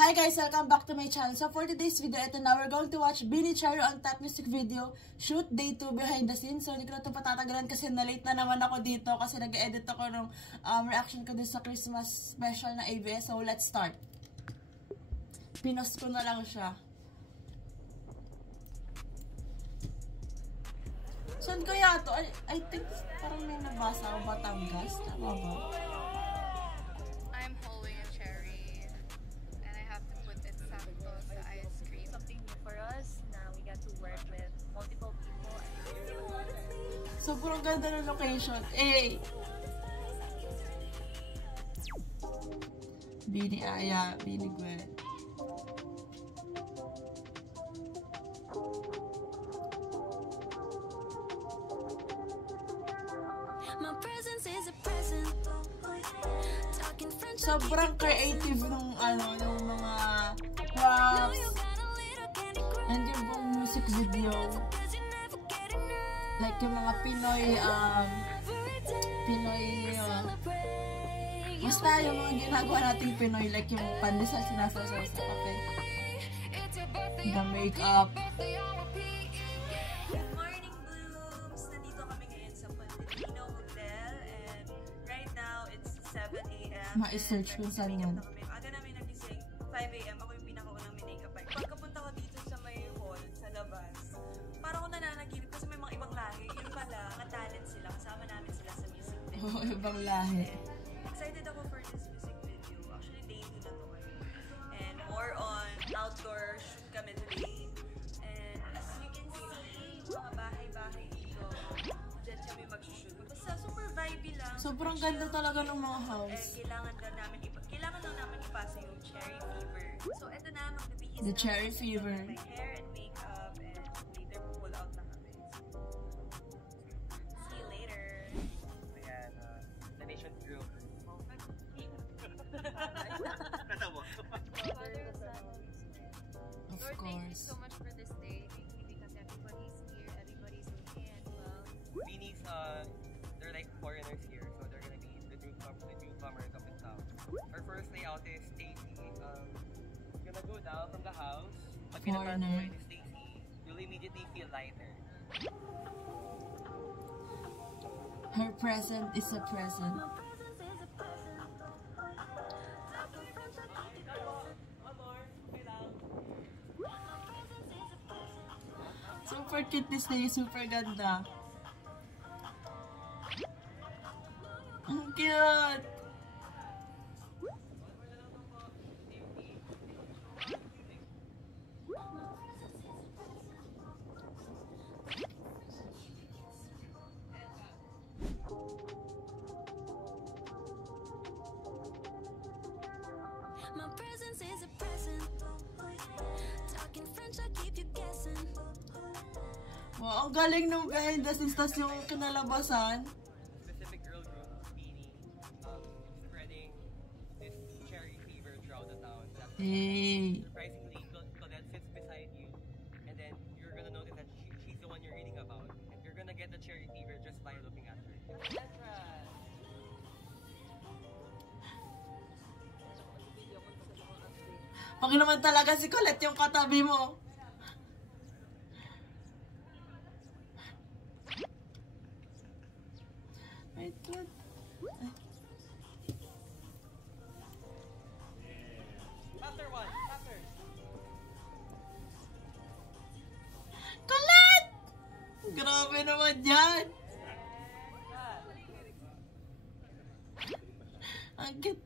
Hi guys! Welcome back to my channel. So for today's video, ito na, we're going to watch Beanie Charo on top music video shoot day 2 behind the scenes. So hindi ko na ito patatagalan kasi na-late na naman ako dito kasi nag-edit ako ng reaction ko dun sa Christmas special na ABS. So let's start. Pinost ko na lang siya. Saan kaya ito? I think parang may nabasa ako, Batangas. Tama ba? I'm holding a cherry and I have to put it sample sa ice cream. Something new for us. Now we got to work with multiple people. Sobrang ganda ng location. Eh! Beanie Aya, Beanie Gwen. Sobrang creative nung yung mga props and yung buong music video, like yung mga Pinoy basta yung mga ginagawa nating Pinoy, like yung pandesal sinasasaw sa kape, the makeup. Good morning, Blooms! Nandito kami ngayon sa Pantino Hotel and right now it's 7 a.m. Ma-search kung saan yan. Aga namin nagising 5 a.m. Ako yung pinakaunang minake-up. Pagkapunta ko dito sa may hall, sa labas, parang ako nananaginip kasi may mga ibang lahi. Yun pala, talent sila. Kasama namin sila sa music video. Oo, ibang lahi. Excited ako for this music video. Actually, day 2 na to ngayon. And more on outdoor shoot kami today. And as you can see, mga bahay-bahay dito. Diyan kami mag-shoot. Basta super vibey lang. Sobrang ganda talaga ng mga house. And kailangan lang namin ipasa yung cherry fever. So, eto na, magbibihis The cherry fever. my hair and makeup and later pull out na kami. See you later. Ayan, the nation group. Of Lord, thank you course. so much for this day. Thank you because everybody's here, everybody's looking as well. Beanies, they're like foreigners here, so they're gonna be the newcomers up in town. Our first layout is Stacy. Gonna go down from the house. Pag pinapanood mo Foreigner. ni Stacy, you'll immediately feel lighter. Her present is a present. Super cute this day, super ganda. Ang cute! My presence is a present. Talking French, I keep you guessing. Wow, ang galing nung behind the scenes, tas yung kinalabasan. Specific girl group, Beanie, spreading this cherry fever throughout the town. Hey! Surprisingly, Colette sits beside you, and then you're gonna notice that she's the one you're reading about. You're gonna get the cherry fever just by looking at her. Pag naman talaga si Colette yung katabi mo. Wait, what? Faster one, faster! Colette! Grabe naman yan! Ang cute.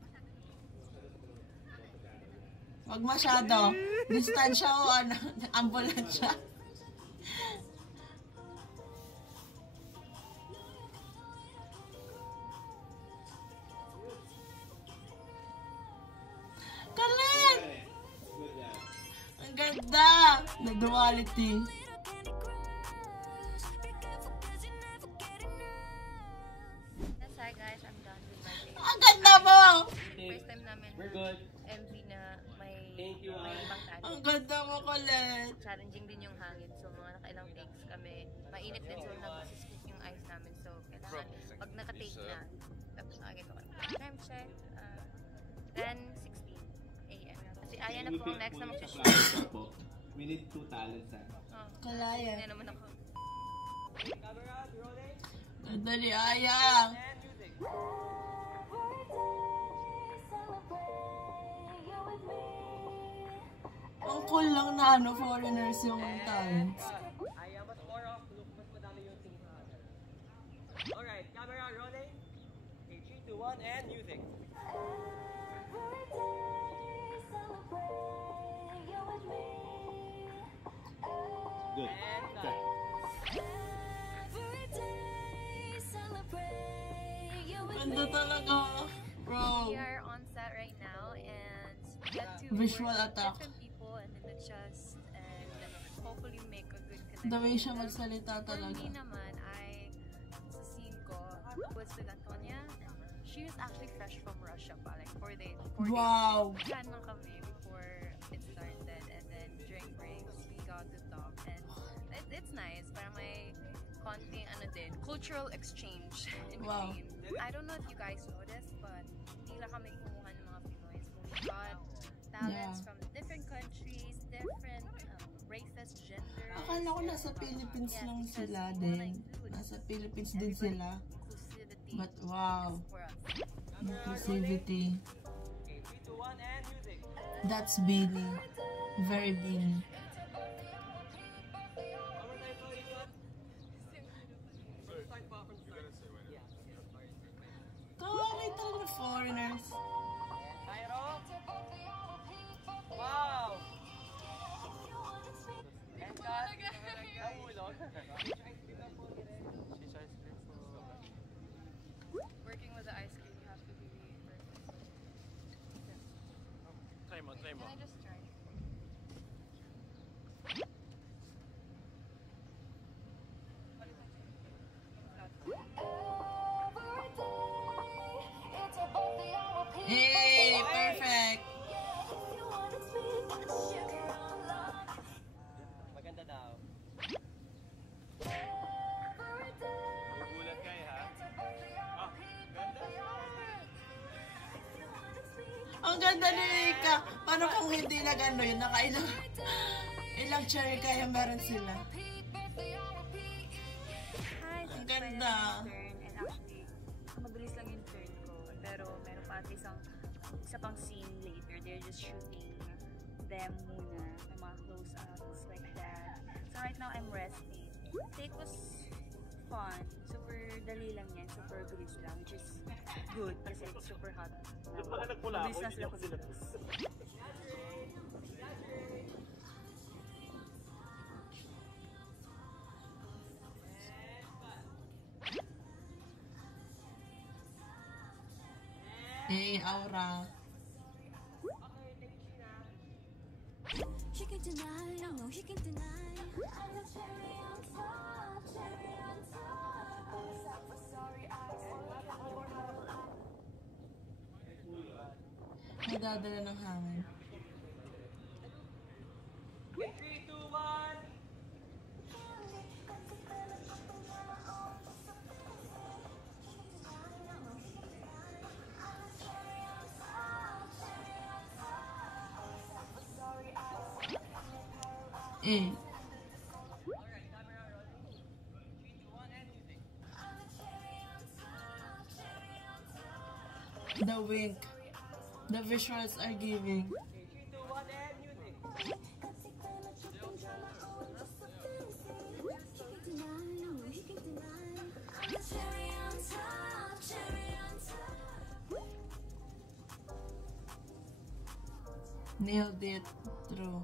Wag masyado. Distansya o ambulansya. Colette! Ang ganda! The duality. That's hi guys, I'm done with my day. Ang ganda mo! First time namin We're good. MV na may Thank you, may ah. ibang Ang talent. ganda mo, Colette. Challenging din yung hangin. So mga nakailang takes kami. Mainit din so nag-split yung eyes namin. So kailangan pag naka-take na tapos nakagito kami. Time check 10:16 a.m. Kasi Si Aya na po ang next na mag-shoot. We need 2 talents, ha? Oh, Kalaya. hindi naman ako. Cameras, rolling, Ganda ni Aya. and music. Ang cool lang na foreigners yung talents. Aya, mas more of look, mas madami yung tingin sa camera. Alright, camera rolling. Okay, 3, 2, 1, and music. Good. And Okay. Ganda talaga. Bro. We are on set right now and we get to Visual work with attack. different people and then adjust and hopefully make a good connection. The way siya with them. magsalita For talaga. me naman, sa scene ko was with Antonia and she was actually fresh from Russia pa, like 4 days. Wow. Plan lang kami before it started and then during breaks we got to talk and it's nice. Parang may konting cultural exchange in Wow. between. I don't know if you guys know this, but hindi lang kami kumuha ng mga Pinoys. We got talents Yeah. from different countries, different races, genders. Akala ko nasa Philippines Yes, lang because sila we wanna din. include Nasa Philippines din everybody. sila. Inclusivity But wow. for us. Inclusivity. Okay, 3, 2, 1, and music. That's Beanie. Very Beanie. One more time, sorry, cut. Start pa from start. Yeah. Kawaway talaga foreigners. Cairo. Wow! And cut. Nahulog. Working with the ice cream, you have to be perfect. Try mo. Can I just try? Hey, perfect. Maganda daw. Gugulat kayo, ha? Ah, ganda. Ang ganda ni Mika. Paano kung hindi na gano'n yun? Ilang cherry kaya meron sila. Hi, Ang thanks for ganda. your turn. And actually, mabilis lang yung turn ko. Pero meron pa at isa pang scene later. They're just shooting them muna. May mga close-ups like that. So right now, I'm resting. Take was fun. Super dali lang yan. Super bilis lang. Which is good kasi it's super hot. Mabilis lang sila kumilos. Hey, Aura. He can deny, no, he can deny. I'm the cherry on top, cherry on top. I'm so sorry, Nadadala ng hangin. Okay, 3, 2, 1. Eh, Alright, camera rolling. 3, 2, 1, and music. the wink. The visuals are giving. Okay, 3, 2, 1, and music. Nailed it. True.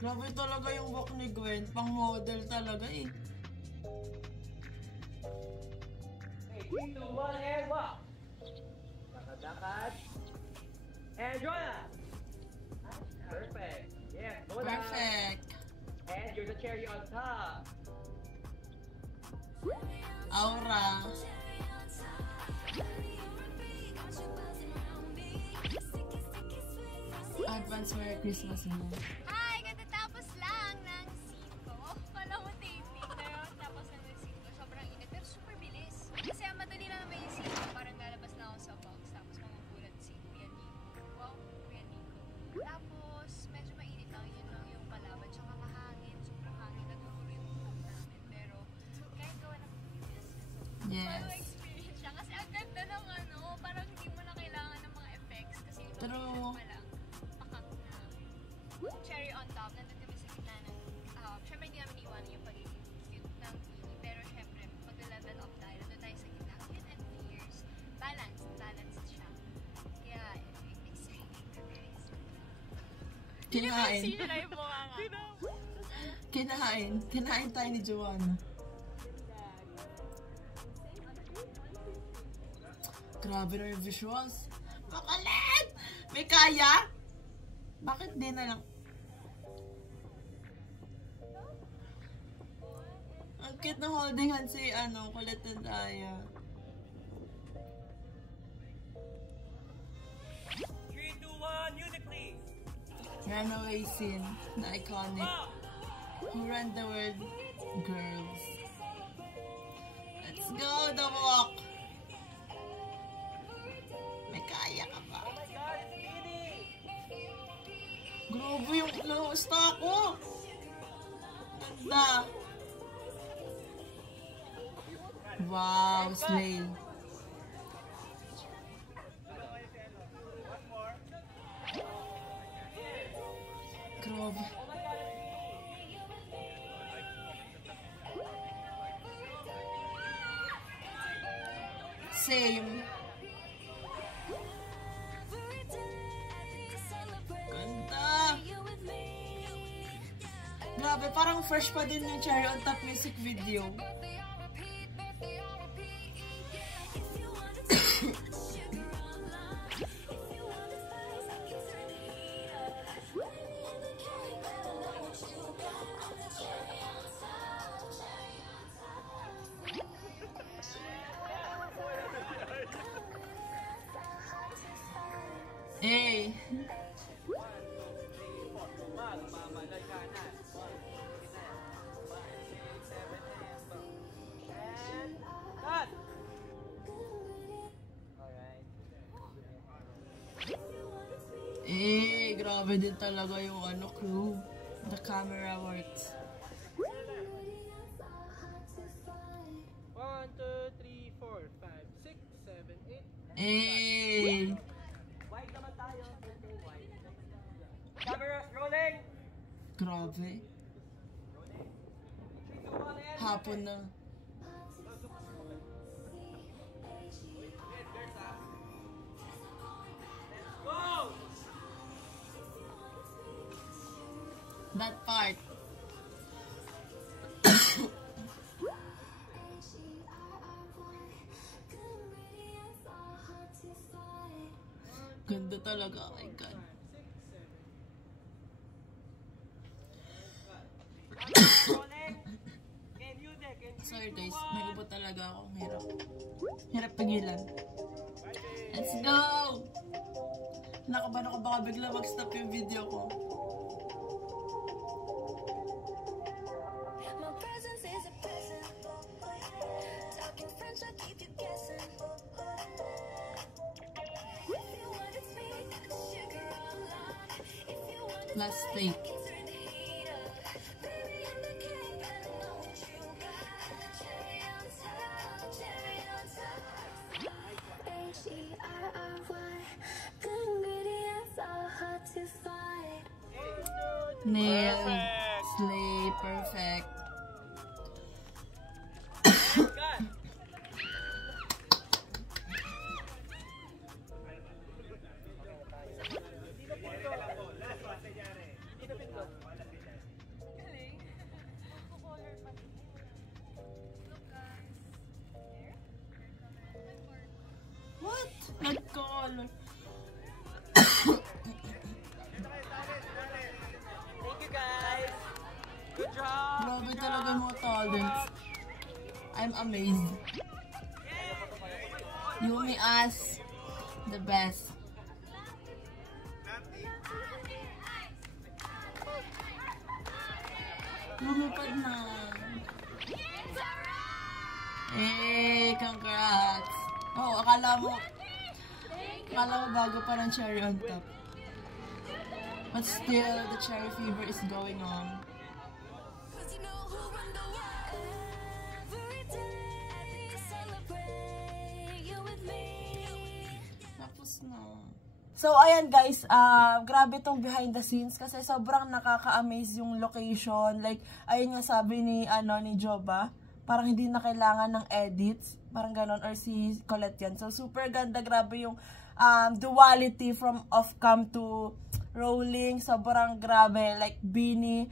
Grabe talaga yung walk ni Gwen. Pang model talaga eh. Okay, 3, 2, 1, and walk. Lakad-lakad. And draw na. Perfect. Yeah, go down. Perfect. And you're the cherry on top. Aura. Advance Merry Christmas mo. Hi! Katatapos lang ng scene ko. Kala mo taping. Pero tapos Yes. experience siya. Kasi ang ganda ng ano, parang hindi mo na kailangan ng mga effects. Kasi ito True. pa lang, pakak na. Cherry on top, nandun kami sa gitna ng, syempre hindi namin iwanan yung pagiging cute ng Phoebe, pero syempre, mag-level up tayo, nandun tayo sa gitna. Cute and fierce. Balanced siya. Kaya, it's really good, guys. Kinain. Sinira yung mukha nga. Kinain tayo ni Joanna. Grabe na yung visuals. Makulit! May kaya? Bakit di na lang? Ang cute na holding hands si kulit na tayo. 3, 2, 1, music please! Runaway scene na iconic. Who Run the World? Girls. Let's go, the walk! May kaya ka ba? Oh my god, it's Speedy! Grabe yung close ko! Ganda! Wow, slay! Grabe. Same. Ganda. Grabe, parang fresh pa din yung Cherry on Top music video. Hey. Magmamalay ka na. 1, 2, 3, 4, 5, 6, 7, 8, and cut! Alright. Eh, grabe din talaga yung crew. The camera works. 1, 2, 3, 4, 5, 6, 7, 8. Eh. Wide naman tayo. Wide. Cameras rolling! Grabe. 3, 2, 1, and... Hapon na. Go! That part. Ganda talaga. Oh my God. Rolling! Okay, music. And Sorry guys, may ubo talaga ako. Hirap pigilan. Let's go! Nakaban ako baka bigla mag-stop yung video ko. My presence is a present. Talking French, I keep you guessing. If you want it sweet, sugar online. If you want it Last take. turn the heat up. Baby, I'm the king, and I know what you got. Cherry on top, cherry on top. H-E-R-R-Y. Good ingredients are hard to find. Nail. Slay. Perfect. cut! What? Nag-color. Thank you guys! Good job! Grabe talaga yung mga talents. I'm amazed. Yumi as the best. Lumipad na. Eh, congrats. Oh, akala mo bago pa ng cherry on top. But still, the cherry fever is going on. Cause you know who run the world. Every day we celebrate. So, ayan guys, grabe tong behind the scenes kasi sobrang nakaka-amaze yung location. Like, ayun nga sabi ni Joba, parang hindi na kailangan ng edits, parang ganon, or si Colette yan. So, super ganda, grabe yung duality from off-cam to rolling, sobrang grabe, like Beanie,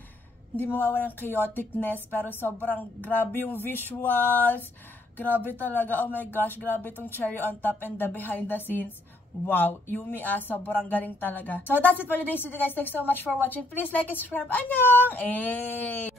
hindi mawawala ng chaoticness, pero sobrang grabe yung visuals, grabe talaga, oh my gosh, grabe tong cherry on top and the behind the scenes. Wow, Yumi sobrang galing talaga. So that's it for today's video guys, thanks so much for watching, please like and subscribe, annyeong!